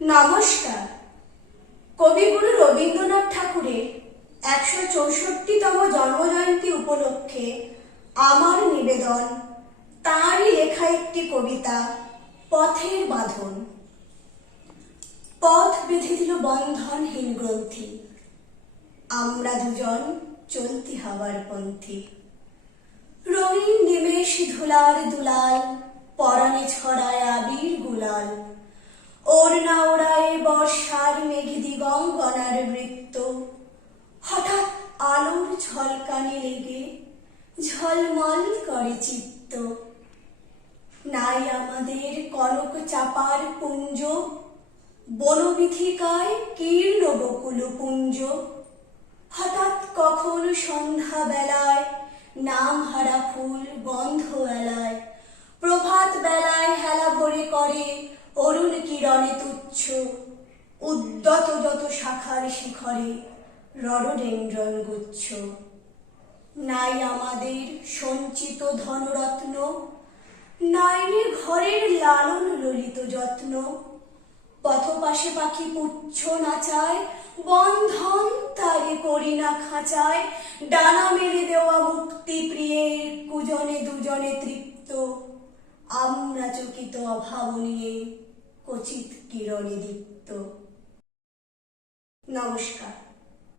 নমস্কার। কবিগুরু রবীন্দ্রনাথ ঠাকুরের ১৬৪তম জন্মজয়ন্তী উপলক্ষে আমার নিবেদন তাঁরই লেখা একটি কবিতা, পথের বাঁধন। পথ বেঁধে দিল বন্ধনহীন গ্রন্থি, আমরা দুজন চলতি হওয়ার পন্থী। রঙিন নিমেষ ধুলার দুলাল, পরাণে ছড়ায় আবির গুলাল। ওড়না ওড়ায় বর্ষার মেঘ দিগঙ্গনার বৃত্ত, হঠাৎ আলোর ঝলকানি লেগে ঝলমল করে চিত্ত। নাই আমাদের কনক চাপার পুঞ্জ, বনবিথিকায় কীর্ণ বকুল পুঞ্জ। হঠাৎ কখন সন্ধ্যা বেলায় নামহারা ফুল গন্ধ এলায়। প্রভাত বেলায় হেলা ভরে করে অরুণ কিরণে তুচ্ছ, উদ্যত যত শাখার শিখরে রডোডেনড্রন গুচ্ছ। নাই আমাদের সঞ্চিত ধনরত্ন, নাই রে ঘরের লালন ললিত যত্ন। পথপাশে পাখি পুচ্ছ নাচায়, বন্ধন তারে করি না খাঁচায়। ডানা মেলে দেওয়া মুক্তি প্রিয়ের কুজনে দুজনে তৃপ্ত, আমরা চকিত অভাব নিয়ে ক্বচিৎ কিরণে দীপ্ত। নমস্কার।